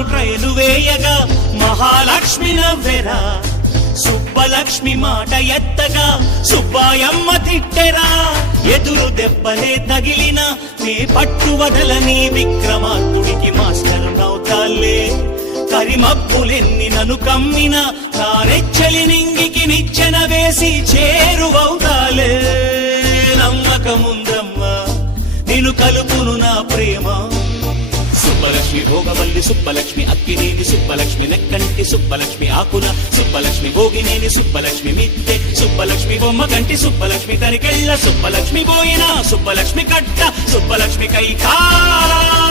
Car train వేయగా మహాలక్ష్మి నవ్వెరా. సుబ్బలక్ష్మి మాట ఎత్తగా సుబ్బాయమ్మ తిట్టెరా. ఎదురు దెబ్బలే తగిలిన నే పట్టు వదలని విక్రమార్కుడికి మాస్టర్ నవ్వుతాలే. కరిమబ్బులెన్ని నన్ను కమ్మిన తారెచ్చలి నింగికి నిచ్చెన వేసి చేరువవుతాలే. నమ్మకముందమ్మా నిన్ను కలుపును నా ప్రేమ. సుబ్బలక్ష్మి భోగవల్లి సుబ్బలక్ష్మి అక్కినేని సుబ్బలక్ష్మి నెక్కంటి సుబ్బలక్ష్మి ఆకుల సుబ్బలక్ష్మి భోగినేని సుబ్బలక్ష్మి మిద్దె సుబ్బలక్ష్మి బొమ్మ కంటి సుబ్బలక్ష్మి తరికెళ్ళ సుబ్బలక్ష్మి పోయిన సుబ్బలక్ష్మి కట్ట సుబ్బలక్ష్మి కైకాల.